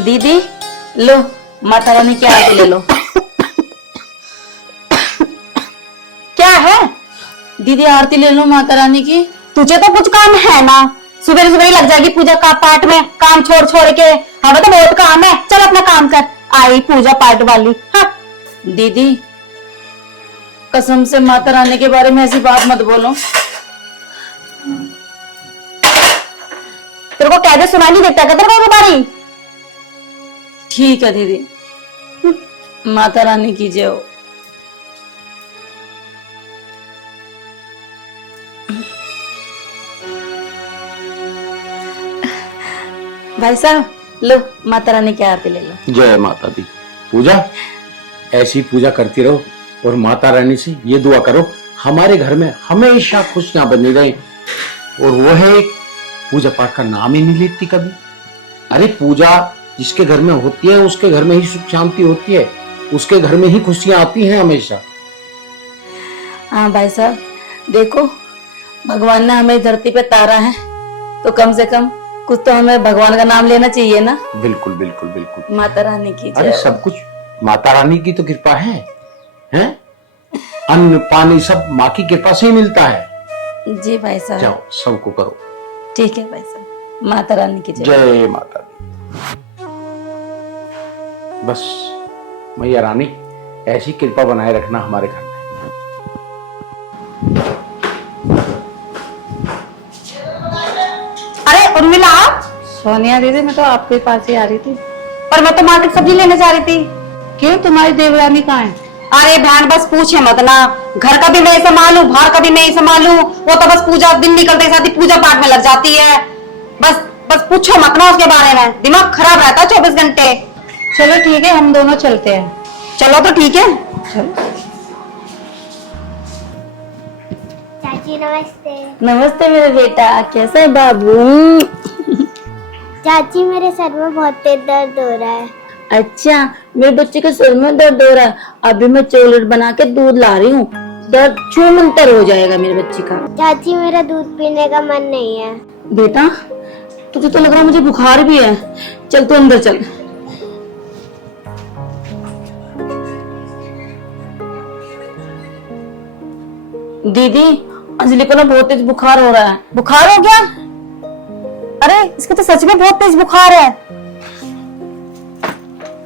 दीदी लो, माता रानी की आरती ले लो। क्या है? दीदी आरती ले लो माता रानी की। तुझे तो कुछ काम है ना, सुबह सुबह ही लग जाएगी पूजा का पाठ में, काम छोड़ छोड़ के। हमें तो बहुत काम है, चल अपना काम कर। आई पूजा पाठ वाली। हाँ दीदी कसम से माता रानी के बारे में ऐसी बात मत बोलो। तेरे को कह दे, सुनाई नहीं देता क्या तेरे को बारी? ठीक है दीदी, माता रानी की जय हो। भाई साहब लो, माता रानी की आरती ले लो। जय माता दी। पूजा ऐसी पूजा करती रहो और माता रानी से ये दुआ करो हमारे घर में हमेशा खुशियां बनी रहे। और वो है पूजा पाठ का नाम ही नहीं लेती कभी। अरे पूजा जिसके घर में होती है उसके घर में ही सुख शांति होती है, उसके घर में ही खुशियां आती हैं हमेशा। हाँ भाई साहब देखो, भगवान ने हमें धरती पे तारा है तो कम से कम कुछ तो हमें भगवान का नाम लेना चाहिए ना। बिल्कुल बिल्कुल बिल्कुल। माता रानी की जय। अरे सब कुछ माता रानी की तो कृपा है, हैं? अन्न पानी सब माँ की कृपा से ही मिलता है। जी भाई साहब। जाओ सबको करो। ठीक है भाई साहब, माता रानी की जय। जय माता दी। बस मैया रानी ऐसी कृपा बनाए रखना हमारे घर में। अरे उर्मिला, सोनिया दीदी मैं तो आपके पास ही आ रही थी। पर मैं तो मार्केट सब्जी लेने जा रही थी। क्यों, तुम्हारी देवरानी कहाँ है? अरे बहन बस पूछे मत ना, घर का भी मैं ही संभालू, बाहर का भी मैं ही संभालू। वो तो बस पूजा दिन निकलते ही साथ ही पूजा पाठ में लग जाती है। बस बस पूछो मत ना उसके बारे में, दिमाग खराब रहता है 24 घंटे। चलो ठीक है, हम दोनों चलते हैं। चलो तो ठीक है। चाची नमस्ते। नमस्ते मेरे बेटा, कैसा है बाबू? चाची मेरे सर में बहुत तेज दर्द हो रहा है। अच्छा, मेरे बच्चे के सिर में दर्द हो रहा है। अभी मैं चॉकलेट बना के दूध ला रही हूँ, दर्द छूमंतर हो जाएगा मेरे बच्चे का। चाची मेरा दूध पीने का मन नहीं है। बेटा तुझे तो लग रहा है मुझे बुखार भी है, चल तू अंदर चल। दीदी अंजलि को ना बहुत तेज बुखार हो रहा है। बुखार हो गया? अरे इसके तो सच में बहुत तेज बुखार है।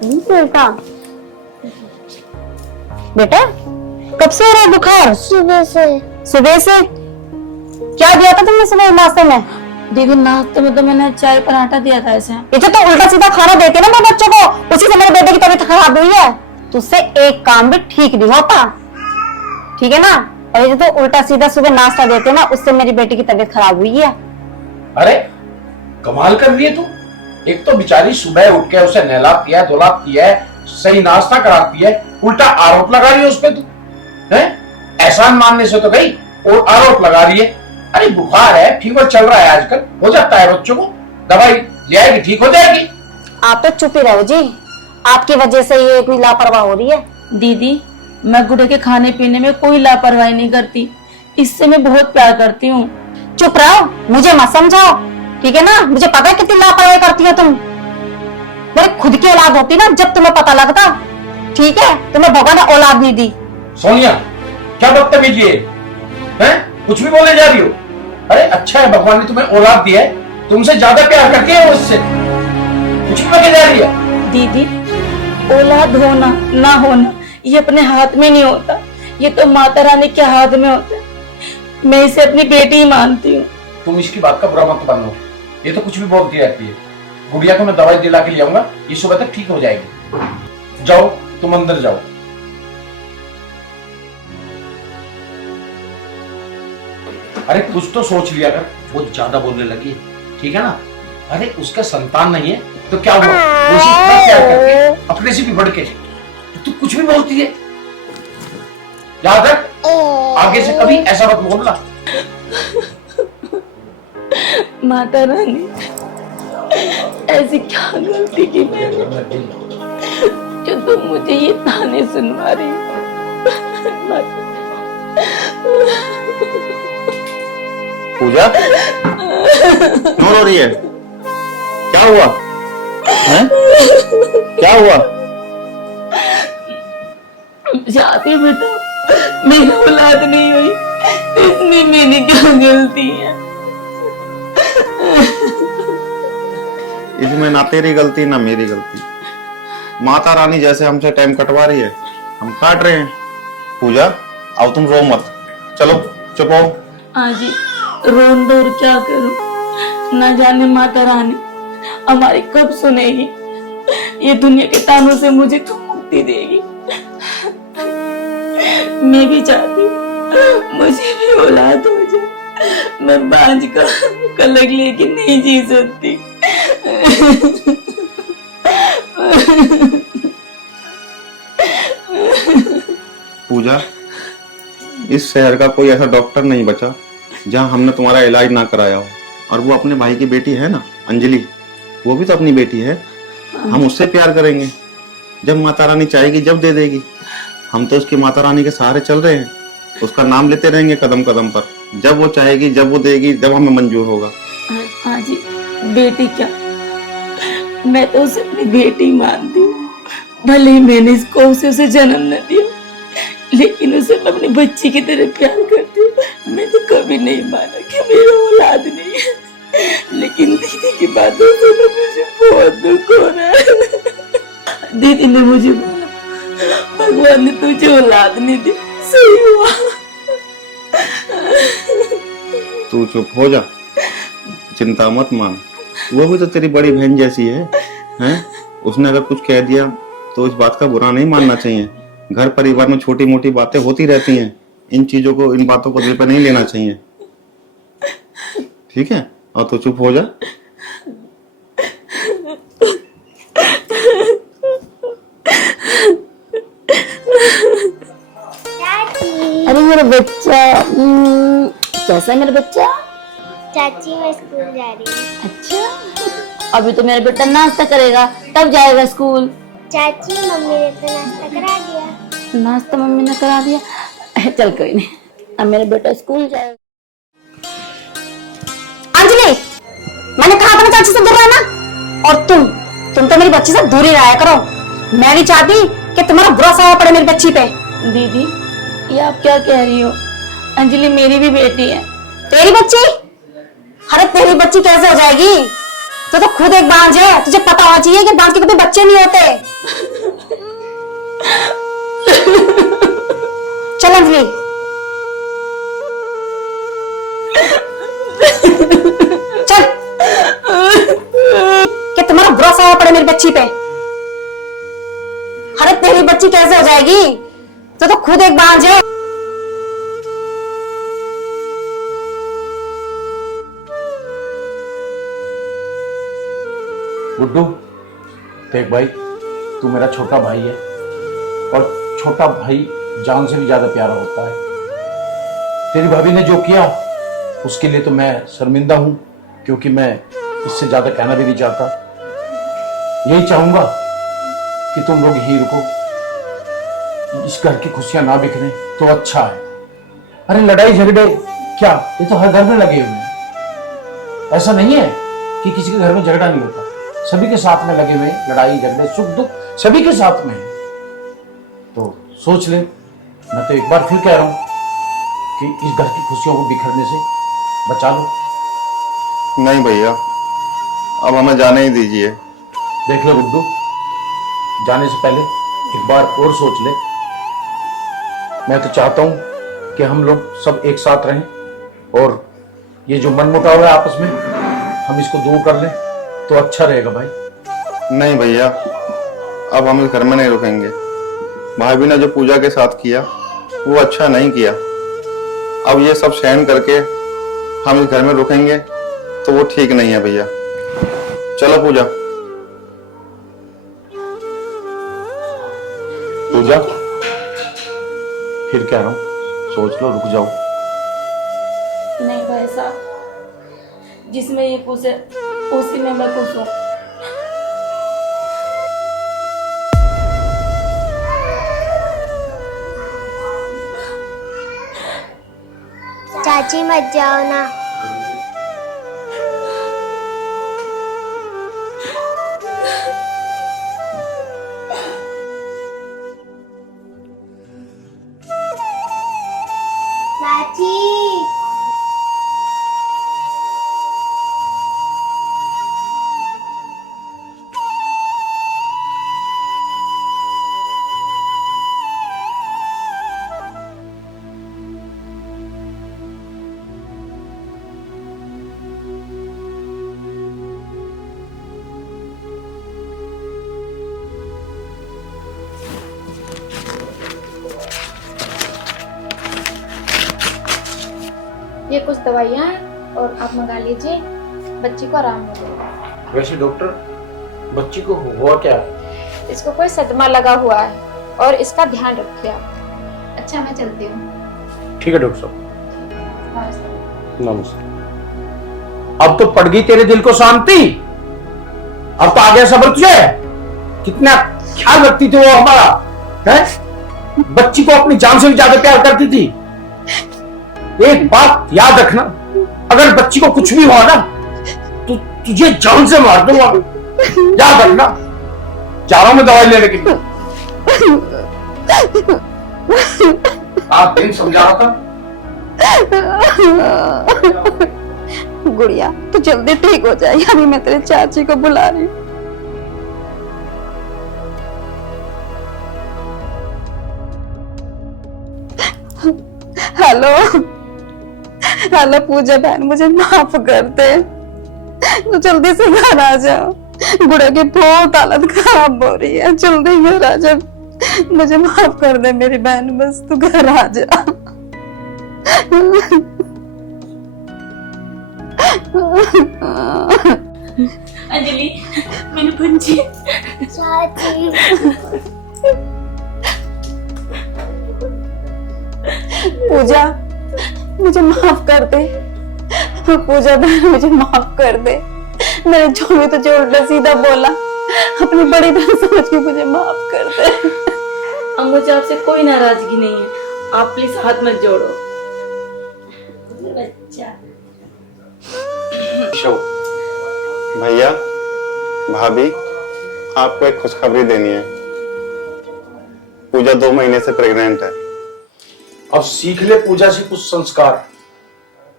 बेटा बेटा कब से हो रहा है बुखार? सुबह से। सुबह से? क्या दिया था तुमने सुबह नाश्ते में? दीदी नाश्ते में तो मैंने चाय पराठा दिया था ऐसे। ये तो उल्टा सीधा खाना देते ना मेरे बच्चों को, उसी से मेरे बेटे की तबीयत खराब हुई है। तुझसे एक काम भी ठीक नहीं होता, ठीक है ना? और ये तो उल्टा सीधा सुबह नाश्ता देते ना, उससे मेरी बेटी की तबीयत खराब हुई है। अरे कमाल कर रही है तू। एक तो बेचारी सुबह उठ के उसे नहलाती है धुलाती है, सही नाश्ता कराती है, उल्टा आरोप लगा रही है उस पे तू, हैं? एहसान मानने से तो गई और आरोप लगा रही है। अरे बुखार है, फीवर चल रहा है आजकल, हो जाता है बच्चों को, दवाई ले आएगी ठीक हो जाएगी। आप तो चुप ही रहो जी, आपकी वजह से ये इतनी लापरवाह हो रही है। दीदी मैं गुड्डे के खाने पीने में कोई लापरवाही नहीं करती, इससे मैं बहुत प्यार करती हूँ। चुप रहो, मुझे मत समझाओ, ठीक है ना? मुझे पता है कितनी लापरवाही करती हो तुम। मेरी खुद की औलाद होती ना जब तुम्हें पता लगता, ठीक है? तुम्हें भगवान ने औलाद नहीं दी। सोनिया क्या बदतमीजी है, कुछ भी बोले जा रही हो। अरे अच्छा है भगवान ने तुम्हें औलाद दिया है, तुमसे ज्यादा प्यार करती है उससे, कुछ भी बोले जा रही है। दीदी औलाद होना ना होना ये अपने हाथ में नहीं होता, ये तो माता रानी के हाथ में होता है। मैं इसे अपनी बेटी ही मानती हूँ। तुम इसकी बात का बुरा मत मानो, ये तो कुछ भी बोलती रहती है। गुड़िया को मैं दवाई दिला के ले आऊंगा, ये सुबह तक ठीक हो जाएगी। जाओ तुम अंदर जाओ। अरे कुछ तो सोच लिया कर, बहुत ज्यादा बोलने लगी है, ठीक है ना? अरे उसका संतान नहीं है तो क्या हुआ, वो उसे इतना प्यार करती है, अपने से भी बढ़ के। तू कुछ भी बोलती है, याद रख आगे से कभी ऐसा मत बोलना। माता रानी ऐसी क्या गलती की मैंने जो तुम मुझे ये ताने सुनवा रही हो? पूजा क्यों रो रही है? क्या हुआ? हैं? क्या हुआ? चाहती बेटा मेरी औलाद नहीं हुई, इसमें मेरी क्या गलती है? इसमें ना तेरी गलती ना मेरी गलती। माता रानी जैसे हमसे टाइम कटवा रही है, हम काट रहे हैं। पूजा, अब तुम रो मत, चलो चुप हो। हाँ जी, रोन दो और क्या करूं, ना जाने माता रानी हमारी कब सुनेगी, ये दुनिया के तानों से मुझे कब मुक्ति देगी। मैं भी चाहती हूँ मुझे भी औलाद हो जाए, मैं बांझ का कलंक लेके नहीं जी सकती। पूजा, इस शहर का कोई ऐसा डॉक्टर नहीं बचा जहां हमने तुम्हारा इलाज ना कराया हो। और वो अपने भाई की बेटी है ना, अंजलि, वो भी तो अपनी बेटी है। हम उससे प्यार करेंगे, जब माता रानी चाहेगी जब दे देगी। हम तो उसकी माता रानी के सहारे चल रहे हैं, उसका नाम लेते रहेंगे कदम कदम पर। जब वो चाहेगी, जब वो देगी, जब हमें मंजूर होगा। हाँ जी, बेटी क्या, मैं तो उसे अपनी बेटी मानती हूँ। भले ही मैंने इसको उसे जन्म न दिया, लेकिन उसे मैं अपनी बच्ची की तरह प्यार करती हूँ। मैं तो कभी नहीं माना कि मेरा औलाद नहीं है, लेकिन दीदी की बातों से तो मुझे बहुत दुख हो रहा है। दीदी ने मुझे बोला भगवान ने तुझे औलाद नहीं दी, सही हुआ। तू चुप हो जा, चिंता मत मान। वो भी तो तेरी बड़ी बहन जैसी है, हैं? उसने अगर कुछ कह दिया तो इस बात का बुरा नहीं मानना चाहिए। घर परिवार में छोटी मोटी बातें होती रहती हैं, इन चीजों को, इन बातों को दिल पे नहीं लेना चाहिए, ठीक है? और तू चुप हो जा। चाची, अरे मेरा बच्चा, कैसा है मेरा बच्चा? चाची मैं स्कूल जा रही हूँ। अच्छा, अभी तो मेरा बेटा नाश्ता करेगा तब जाएगा स्कूल। चाची मम्मी ने तो नाश्ता करा दिया। नाश्ता मम्मी ने करा दिया, चल कोई नहीं, अब मेरा बेटा स्कूल जाएगा। अंजलि, मैंने कहा था ना चाची से दूर रहना। और तुम तो मेरी बच्ची से दूर ही रहा करो। मैं नहीं चाहती कि तुम्हारा बुरा साया पड़े मेरी बच्ची पे। दीदी ये आप क्या कह रही हो? अंजलि मेरी भी बेटी है। तेरी बच्ची? अरे तेरी बच्ची कैसे हो जाएगी? तो खुद एक बांझ है, तुझे पता होना चाहिए कि बांझ के कभी बच्चे नहीं होते। चल अंजलि, चल, कि तुम्हारा बुरा साया पड़े मेरी बच्ची पे। अरे तेरी बच्ची कैसे हो जाएगी? तो खुद एक बांझ है। गुड्डू, देख भाई, तू मेरा छोटा भाई है और छोटा भाई जान से भी ज्यादा प्यारा होता है। तेरी भाभी ने जो किया उसके लिए तो मैं शर्मिंदा हूं, क्योंकि मैं इससे ज्यादा कहना भी नहीं चाहता। यही चाहूंगा कि तुम लोग ही रुको, इस घर की खुशियां ना बिखरें तो अच्छा है। अरे लड़ाई झगड़े क्या, ये तो हर घर में लगे हुए हैं। ऐसा नहीं है कि किसी के घर में झगड़ा नहीं होता, सभी के साथ में लगे हुए हैं। लड़ाई झगड़े सुख दुख सभी के साथ में है। तो सोच ले, मैं तो एक बार फिर कह रहा हूं कि इस घर की खुशियों को बिखरने से बचा लो। नहीं भैया, अब हमें जाने ही दीजिए। देख लो गुड्डू, जाने से पहले एक बार और सोच ले। मैं तो चाहता हूं कि हम लोग सब एक साथ रहें, और ये जो मनमुटाव है आपस में, हम इसको दूर कर लें तो अच्छा रहेगा भाई। नहीं भैया, अब हम इस घर में नहीं रुकेंगे। भाभी ने जो पूजा के साथ किया वो अच्छा नहीं किया। अब ये सब सहन करके हम इस घर में रुकेंगे तो वो ठीक नहीं है भैया। चलो पूजा। पूजा, फिर कह रहा हूं, सोच लो, रुक जाओ। नहीं भाई साहब, जिसमें ये खुश है उसी में मैं खुश हूँ। चाची मत जाओ ना। ये कुछ दवाइयाँ हैं और आप मंगा लीजिए, बच्ची को आराम हो जाएगा। वैसे डॉक्टर, बच्ची को हुआ क्या? इसको कोई सदमा लगा हुआ है और इसका ध्यान रखिए आप। अच्छा मैं चलती हूँ। ठीक है डॉक्टर साहब, नमस्ते। नमस्ते। अब तो पड़ गई तेरे दिल को शांति, अब तो आ गया सब्र तुझे। कितना ख्याल रखती थी वो हमारा, है? बच्ची को अपनी जान से भी ज्यादा प्यार करती थी। एक बात याद रखना, अगर बच्ची को कुछ भी हुआ ना तो तुझे जान से मार दूंगा। याद रखना। जा रहा हूं मैं दवाई लेने के लिए। आप दिन समझा रहा था। गुड़िया तू जल्दी ठीक हो जाएगी, अभी मैं तेरे चाची को बुला रही हूँ। हेलो हेलो पूजा बहन, मुझे माफ कर दे, तू जल्दी से घर आ जा। गुड़ा की बहुत हालत खराब हो रही है, जल्दी घर आ जा। मुझे माफ कर दे मेरी बहन, बस तू घर आ जा। अंजलि मैंने पंची। चाची पूजा मुझे माफ कर दे, पूजा बहन मुझे माफ कर दे। मैंने जो भी तुझे उल्टा सीधा बोला, अपनी बड़ी बहन समझ के मुझे माफ कर दे। अब मुझे आपसे कोई नाराजगी नहीं है, आप प्लीज हाथ मत जोड़ो। बच्चा भैया, भाभी, आपको एक खुशखबरी देनी है। पूजा 2 महीने से प्रेग्नेंट है। अब सीख ले पूजा से कुछ संस्कार।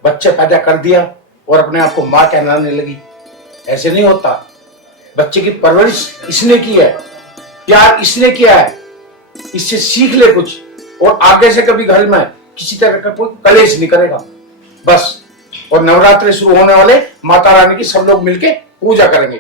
बच्चे पैदा कर दिया और अपने आप को मां कहलाने लगी, ऐसे नहीं होता। बच्चे की परवरिश इसने की है, प्यार इसने किया है, इससे सीख ले कुछ, और आगे से कभी घर में किसी तरह का कोई कलेश नहीं करेगा बस। और नवरात्रि शुरू होने वाले, माता रानी की सब लोग मिलके पूजा करेंगे।